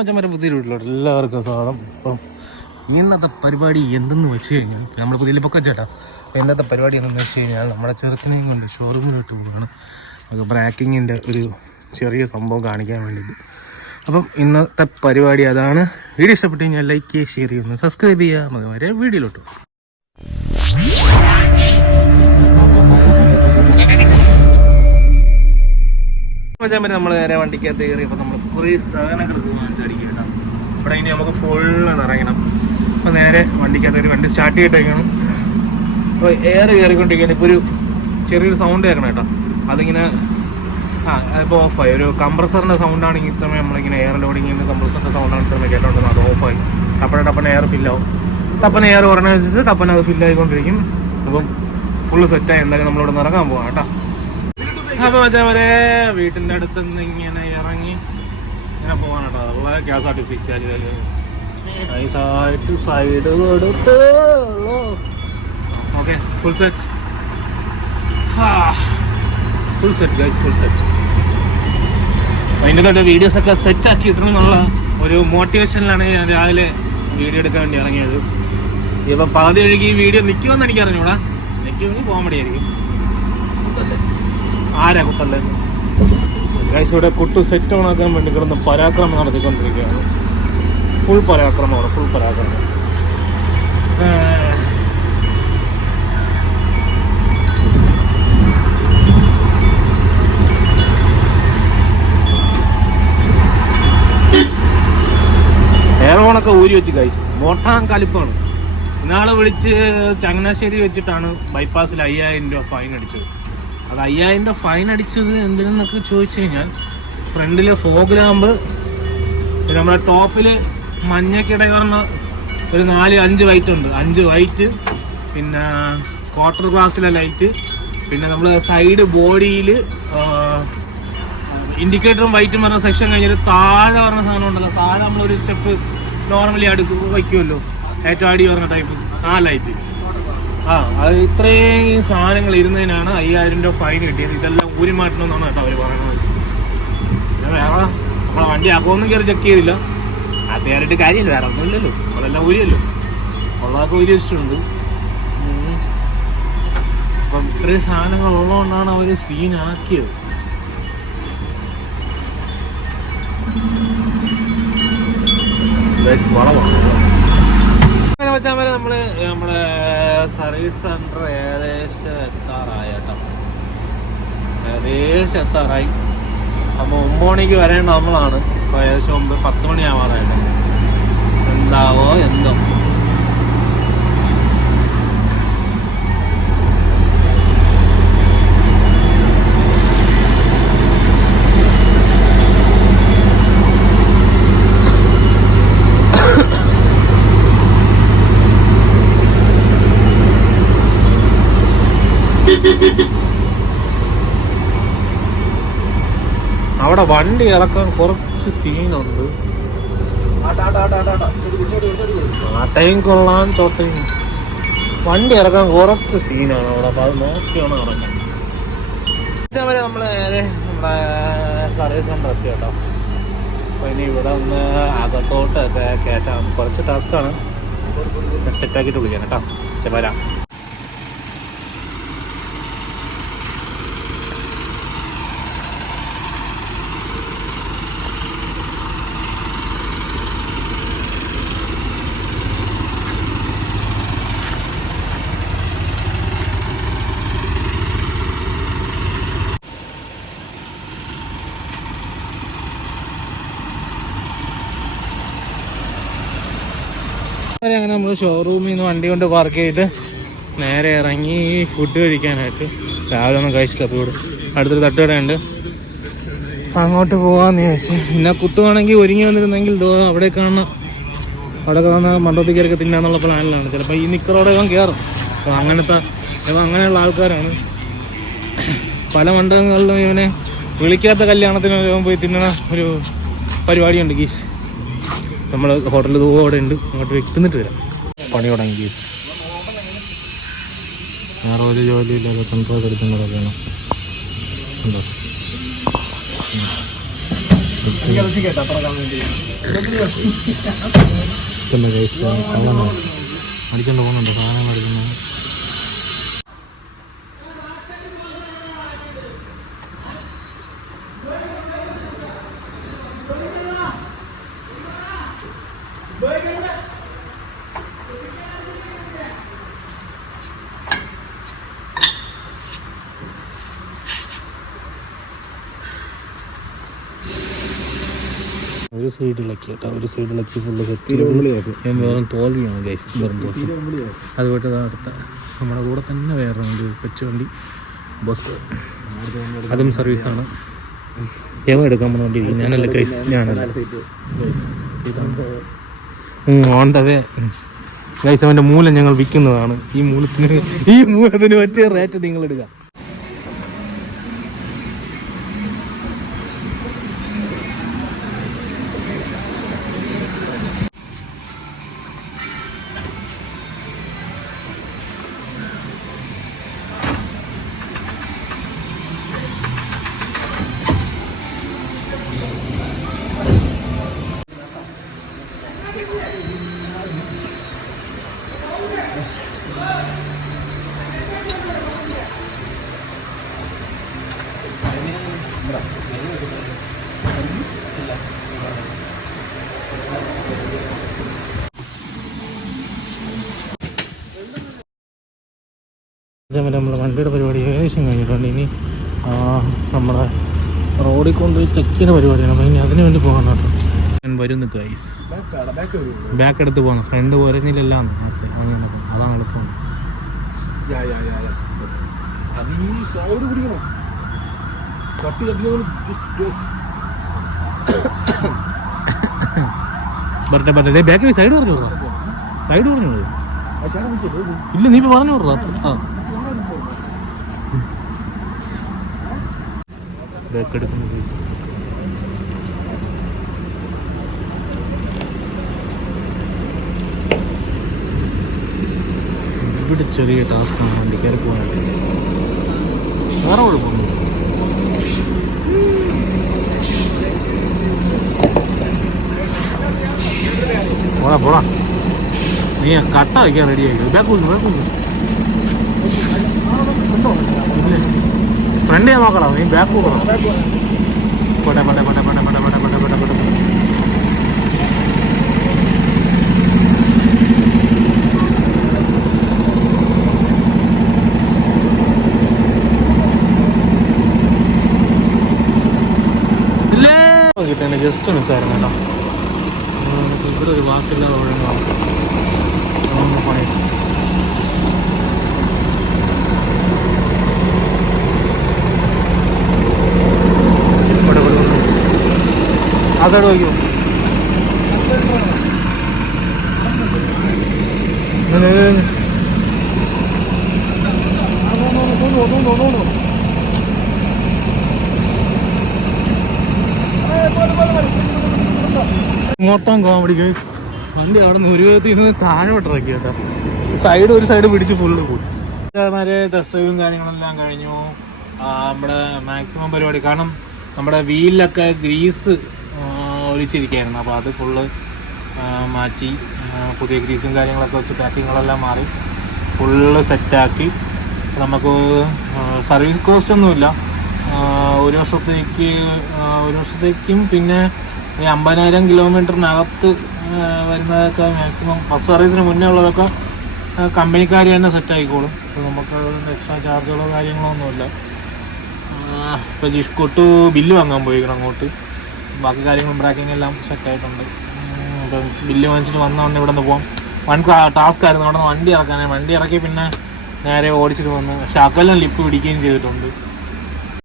മച്ചന്മാരെ പുതിയ വീട്ടിലോട്ട് എല്ലാവർക്കും സ്വാഗതം. അപ്പം ഇന്നത്തെ പരിപാടി എന്തെന്ന് വെച്ച് കഴിഞ്ഞാൽ നമ്മൾ പുതിയ പൊക്കം ചേട്ടാ. അപ്പോൾ ഇന്നത്തെ പരിപാടി എന്തെന്ന് വെച്ച് കഴിഞ്ഞാൽ നമ്മുടെ ചെറുക്കനെയും കൊണ്ട് ഷോറൂമിലോട്ട് പോവുകയാണ്. നമുക്ക് ബ്രാക്കിങ്ങിൻ്റെ ഒരു ചെറിയ സംഭവം കാണിക്കാൻ വേണ്ടിയിട്ട്. അപ്പം ഇന്നത്തെ പരിപാടി അതാണ്. വീഡിയോ ഇഷ്ടപ്പെട്ട് കഴിഞ്ഞാൽ ലൈക്ക് ചെയ്യുക, ഷെയർ ചെയ്യുന്നു, സബ്സ്ക്രൈബ് ചെയ്യുക. നമുക്ക് വരെ വീഡിയോയിലോട്ട്. നമ്മൾ നേരെ വണ്ടിക്കകത്ത് കയറിയപ്പോൾ നമ്മൾ കുറേ സാധനങ്ങൾ വാങ്ങിച്ചടിക്കുക കേട്ടോ. ഇവിടെ ഇനി നമുക്ക് ഫുള്ള് നിറയണം. അപ്പോൾ നേരെ വണ്ടിക്കകത്ത് കയറി വണ്ടി സ്റ്റാർട്ട് ചെയ്തിട്ടേക്കണം. അപ്പോൾ എയർ കയറിക്കൊണ്ടിരിക്കുകയാണ്. ഇപ്പോൾ ഒരു ചെറിയൊരു സൗണ്ട് കേൾക്കണം കേട്ടോ. അതിങ്ങനെ ഇപ്പോൾ ഓഫായി. ഒരു കംപ്രസറിൻ്റെ സൗണ്ടാണെങ്കിൽ ഇത്രമേ നമ്മളിങ്ങനെ എയർ ലോഡിങ് ചെയ്യുന്ന കംപ്രസറിൻ്റെ സൗണ്ടാണ് ഇത്രമേ കേട്ടോണ്ടെന്ന്. അത് ഓഫായി. ടപ്പന എയർ ഫില്ലാവും. ടപ്പന എയർ ഓർഗനൈസ് ടപ്പന അത് ഫില്ലായിക്കൊണ്ടിരിക്കും. അപ്പം ഫുള്ള് സെറ്റായി. എന്തായാലും നമ്മളിവിടെ നിന്ന് ഇറങ്ങാൻ പോകാം കേട്ടോ. അപ്പോൾ മച്ചാവരെ വീട്ടിൻ്റെ അടുത്ത് നിന്ന് ഇങ്ങനെ ഇറങ്ങി ഇങ്ങനെ പോകാൻ കേട്ടോ. അതുപോലെ KSRTC നൈസായിട്ട് സൈഡ് കൊടുത്ത് okay full set guys, full set. അതിൻ്റെ തൊട്ട് വീഡിയോസൊക്കെ സെറ്റാക്കി ഇടണമെന്നുള്ള ഒരു മോട്ടിവേഷനിലാണ് ഞാൻ രാവിലെ വീഡിയോ എടുക്കാൻ വേണ്ടി ഇറങ്ങിയത്. ഇപ്പം പകുതി ഒഴുകി ഈ വീഡിയോ നിൽക്കുമെന്ന് എനിക്ക് അറിഞ്ഞൂടാ. നിൽക്കുമെങ്കിൽ കോമഡി ആയിരിക്കും. ആരാ കുത്തല്ലേ ഗൈസ്? ഇവിടെ കുട്ടു സെറ്റ് ഓണാക്കാൻ വേണ്ടി കിടന്ന് പരാക്രമം നടത്തിക്കൊണ്ടിരിക്കുകയാണ്. Full പരാക്രമമാണ്, full പരാക്രമം. എയർഫോണൊക്കെ ഊരി വെച്ച് ഗൈസ്. മോട്ടാൻ കലിപ്പാണ്. ഇന്നാളെ വിളിച്ച് ചങ്ങനാശ്ശേരി വെച്ചിട്ടാണ് ബൈപ്പാസിൽ 5000 രൂപ ഫൈൻ അടിച്ചത്. അത് 5000 രൂപ ഫൈൻ അടിച്ചത് എന്തിനെന്നൊക്കെ ചോദിച്ചു കഴിഞ്ഞാൽ ഫ്രണ്ടിൽ ഫോഗ് ലാമ്പ്, പിന്നെ നമ്മുടെ ടോപ്പിൽ മഞ്ഞക്കിടകർന്ന ഒരു 4-5 വൈറ്റ് ഉണ്ട്. 5 വൈറ്റ്, പിന്നെ ക്വാർട്ടർ ഗ്ലാസ്സിലെ ലൈറ്റ്, പിന്നെ നമ്മൾ സൈഡ് ബോഡിയിൽ ഇൻഡിക്കേറ്ററും വൈറ്റും പറഞ്ഞ സെക്ഷൻ കഴിഞ്ഞിട്ട് താഴെ പറഞ്ഞ സാധനം ഉണ്ടല്ലോ. താഴെ നമ്മളൊരു സ്റ്റെപ്പ് നോർമലി വയ്ക്കുമല്ലോ, ഏറ്റവും അടി പറഞ്ഞ ടൈപ്പ് ആ ലൈറ്റ്. അത് ഇത്രയും സാധനങ്ങൾ ഇരുന്നതിനാണ് 5000 രൂപ ഫൈൻ കിട്ടിയത്. ഇതെല്ലാം ഊരി മാറ്റണമെന്നാണ് കേട്ടോ അവർ പറയുന്നത്. പിന്നെ വേറെ നമ്മളെ വണ്ടി അകമൊന്നും കയറി ചെക്ക് ചെയ്തില്ല. അത് കയറിയിട്ട് കാര്യമില്ല, വേറെ ഒന്നും ഇല്ലല്ലോ. അതെല്ലാം ഊരിയല്ലോ, ഉള്ളതൊക്കെ ഊരി വെച്ചിട്ടുണ്ട്. അപ്പം ഇത്രയും സാധനങ്ങൾ ഉള്ളതുകൊണ്ടാണ് അവർ സീനാക്കിയത്. വളമാണ് വെച്ചാൽ നമ്മള് നമ്മുടെ സർവീസ് സെന്റർ ഏകദേശം എത്താറായി കേട്ടോ. അപ്പോൾ 9 മണിക്ക് വരേണ്ട നമ്മളാണ്. ഇപ്പോൾ ഏകദേശം 10 മണിയാവാറായിട്ടോ. എന്താവോ എന്തോ. അവിടെ വണ്ടി ഇറക്കാൻ കുറച്ച് സീനുണ്ട്. ആട്ടയും കൊള്ളാൻ ചോട്ടയും വണ്ടി ഇറക്കാൻ കുറച്ച് സീനാണ് അവിടെ. അപ്പോൾ അത് നോക്കിയാണ് ഇറങ്ങാൻ. നമ്മൾ നേരെ നമ്മുടെ സർവീസ് സെൻ്റർ എത്തി കേട്ടോ. അപ്പോൾ ഇനി ഇവിടെ ഒന്ന് അകത്തോട്ടൊക്കെ കയറ്റാം. കുറച്ച് ടാസ്ക്കാണ്. സെറ്റാക്കിയിട്ട് വിളിക്കാം കേട്ടോ. വരാം. അങ്ങനെ നമ്മൾ ഷോറൂമിൽ നിന്ന് വണ്ടി കൊണ്ട് പാർക്ക് ചെയ്തിട്ട് നേരെ ഇറങ്ങി ഫുഡ് കഴിക്കാനായിട്ട്. രാവിലെ ഒന്നും കഴിച്ചിട്ട് അതുകൂടെ അടുത്തൊരു തട്ടുകടയുണ്ട്, അങ്ങോട്ട് പോകാമെന്ന് ചോദിച്ചു. പിന്നെ കുത്തുവാണെങ്കിൽ ഒരുങ്ങി വന്നിരുന്നെങ്കിൽ അവിടെ കാണുന്ന മണ്ഡപത്തിൽ കയറി തിന്നാന്നുള്ള പ്ലാനിലാണ്. ചിലപ്പോൾ ഈ നിക്കറോടെ കയറും. അപ്പോൾ അങ്ങനെയുള്ള ആൾക്കാരാണ്. പല മണ്ഡപങ്ങളിലും ഇവനെ വിളിക്കാത്ത കല്യാണത്തിന് പോയി തിന്നണ ഒരു പരിപാടിയുണ്ട് ഗീസ്. നമ്മൾ ഹോട്ടലിൽ അവിടെ ഉണ്ട്, അങ്ങോട്ട് വെക്കുന്നിട്ട് വരാം. പണി തുടങ്ങി ഗീസ്. വേറെ ഒരു ജോലിയില്ലാതെ കൺട്രോൾ എടുക്കുന്നതൊക്കെയാണ്. അടിച്ചോണ്ട് പോകുന്നുണ്ട് സാധനങ്ങൾ അടിക്കുന്നു. ഒരു സൈഡിലൊക്കെ കേട്ടോ, ഒരു സൈഡിലൊക്കെ ഫുള്ള് വെറും തോൽവിയാണ് ഗൈസ്. അത് പോയിട്ട് അടുത്ത നമ്മുടെ കൂടെ തന്നെ വേറെ വണ്ടി, കൊച്ചു വണ്ടി ബോസ്കോ, അതും സർവീസാണ്. ഏവ എടുക്കാൻ പോകുന്ന വണ്ടി ഞാനല്ല ഗൈസ്, ഞാനല്ല ഓൺ ദ വേ ഗൈസ്. അവൻ്റെ മൂലം ഞങ്ങൾ വിൽക്കുന്നതാണ്. ഈ മൂലത്തിന് പറ്റിയ റേറ്റ് നിങ്ങൾ എടുക്കുക. നമ്മുടെ വണ്ടിയുടെ പരിപാടി ഏകദേശം കഴിഞ്ഞിട്ടുണ്ട്. ഇനി നമ്മളെ റോഡിൽ കൊണ്ടുപോയി ചെക്ക് ചെയ്യുന്ന പരിപാടിയാണ്. അപ്പോൾ ഇനി അതിന് വേണ്ടി പോകാൻ കേട്ടോ. ഞാൻ വരുന്നു ഗൈസ്, ബാക്ക് എടുത്ത് പോകുന്നു. ഫ്രണ്ട് പോരുന്നില്ല, അതാണ് എളുപ്പം. ബർഡേ ബാക്കിൽ സൈഡ് പറഞ്ഞു, സൈഡ് പറഞ്ഞോളൂ. ഇല്ല, നീ ഇപ്പൊ പറഞ്ഞു വിടാ. ബാക്ക് എടുക്കുന്നു ഗൈസ്. ഇവിടെ ചെറിയ ടാസ്ക്കാണ് വണ്ടി കയറി പോകാനായിട്ട്. വേറെ കുഴപ്പമൊന്നും പോടാ പോടാ. നീ കട്ട വയ്ക്കാൻ റെഡി ആയി. ബാക്ക് ഫ്രണ്ട് ഞാൻ നോക്കണം, നീ ബാക്ക് പോകണം. പോട്ടെ പോട്ടെ പോട്ടെ പോട്ടെ പോട്ടെ പോട്ടെ പോട്ടെ പോട്ടെ പോട്ടെ. കിട്ടുന്ന ജസ്റ്റ് മിസ്സായിരുന്നു കേട്ടോ. ഇവിടെ ഒരു വാക്കില്ലാതെ ഒഴുങ്ങാം. പണി ആ സൈഡ് നോക്കിയോ. മൊത്തം കോമഡി ഗൈസ്. വണ്ടി അവിടെ നിന്ന് ഒരു വിധത്തിൽ നിന്ന് താഴോട്ട് ഇറക്കി കേട്ടോ. ഒരു സൈഡ് പിടിച്ച് ഫുള്ള് പോയി. മറ്റേ ടെസ്റ്റ് ഡ്രൈവും കാര്യങ്ങളെല്ലാം കഴിഞ്ഞു. നമ്മുടെ മാക്സിമം പരിപാടി, കാരണം നമ്മുടെ വീലിലൊക്കെ ഗ്രീസ് ഒലിച്ചിരിക്കുകയായിരുന്നു. അപ്പോൾ അത് ഫുള്ള് മാറ്റി പുതിയ ഗ്രീസും കാര്യങ്ങളൊക്കെ വെച്ച് പാക്കിങ്ങുകളെല്ലാം മാറി ഫുള്ള് സെറ്റാക്കി. നമുക്ക് സർവീസ് കോസ്റ്റ് ഒന്നുമില്ല. ഒരു വർഷത്തേക്കും പിന്നെ ഈ 50,000 കിലോമീറ്ററിനകത്ത് വരുന്നതൊക്കെ മാക്സിമം ഫസ്റ്റ് സർവീസിന് മുന്നേ ഉള്ളതൊക്കെ കമ്പനിക്കാർ തന്നെ സെറ്റായിക്കോളും. അപ്പോൾ നമുക്ക് എക്സ്ട്രാ ചാർജുകളോ കാര്യങ്ങളോ ഒന്നുമില്ല. ഇപ്പോൾ ജിഷ്കൊട്ട് ബില്ല് വാങ്ങാൻ പോയിക്കണം അങ്ങോട്ട്. ബാക്കി കാര്യങ്ങളും ബ്രാക്കിങ് എല്ലാം സെറ്റായിട്ടുണ്ട്. അപ്പം ബില്ല് വാങ്ങിച്ചിട്ട് വന്നതുകൊണ്ട് ഇവിടെ നിന്ന് പോകാം. ടാസ്ക് ആയിരുന്നു അവിടെ നിന്ന് വണ്ടി ഇറക്കാനാണ്. വണ്ടി ഇറക്കി പിന്നെ നേരെ ഓടിച്ചിട്ട് വന്നു. ശകലം ലിപ്പ് പിടിക്കുകയും ചെയ്തിട്ടുണ്ട്.